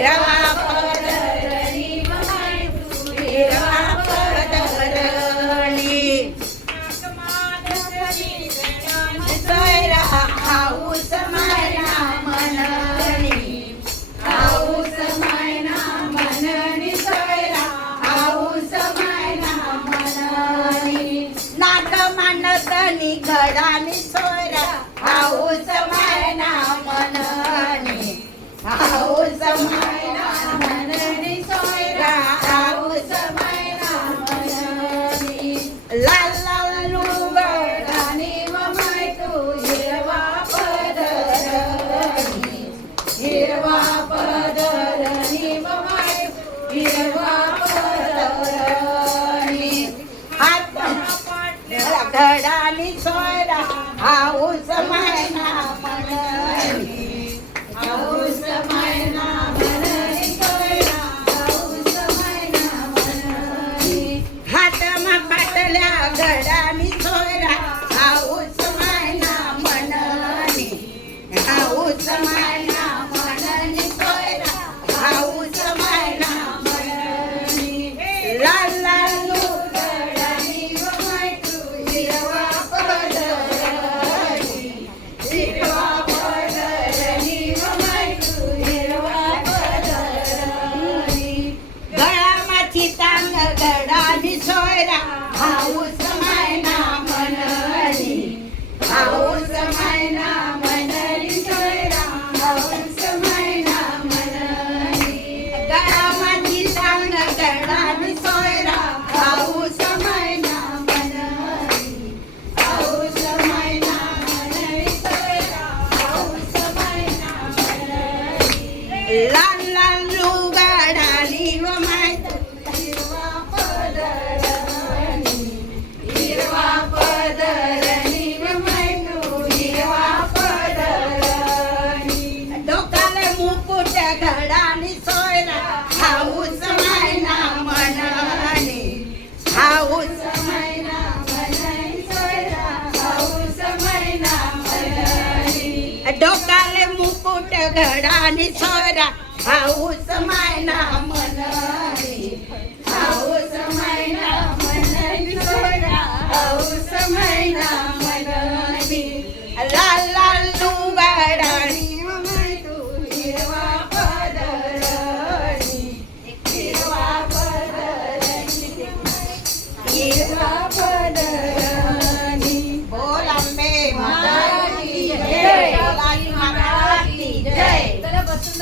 हिरवा पदरणी हिरवा पदरणी सोयरा हाऊस मायना मननी हाऊस मायना मननी सोयरा हाऊस मायना मननी नाट मानतनी घडानी सोयरा हाऊस मायना मननी हाऊस मायना मननी सोयरा हाऊस मायना मननी लाल लाल लुगडानी व माय तू हिरवा पदरणी हिरवा पदरणी व माय हिरवा पदरणी हात घडानी सोयरा हाऊस मायना मननी हाऊस मायना मननी सोयरा हाऊस मायना मननी हातमा पाटल्या घडानी सोयरा हाऊस मायना मननी हाऊस मायना मननी सोयरा हाऊस मायना मननी लाल लाल लुगडानी व माय तू हिरवा पदरणी हिरवा पदरणी व माय तू हिरवा पदरणी गळामाची तांग घडानी सोयरा हाऊस मायना मननी हाऊस मायना मननी सोयरा हाऊस मायना मननी गळामाची तांग घडानी सोयरा हाऊस मायना मननी हाऊस मायना मननी सोयरा हाऊस मायना मननी लाल लाल लुगडानी व माय तू हिरवा पदरणी हिरवा पदरणी व माय तू हिरवा पदरणी डोकाले मुकुट घडानी सोयरा हाऊस मायना मननी हाऊस मायना मननी सोयरा हाऊस मायना मननी डोकाले मुकुट घडानी सोयरा हाऊस मायना मननी